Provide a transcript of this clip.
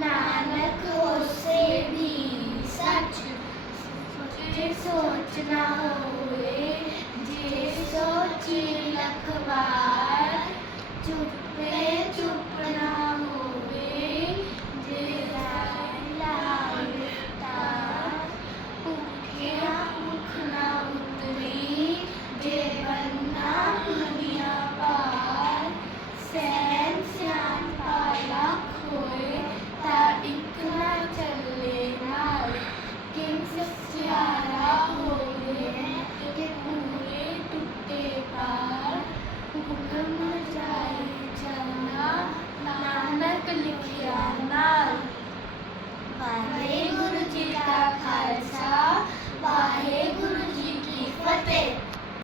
नानक होसे भी सच सोचना होए जे सोच लखवा Khalsa.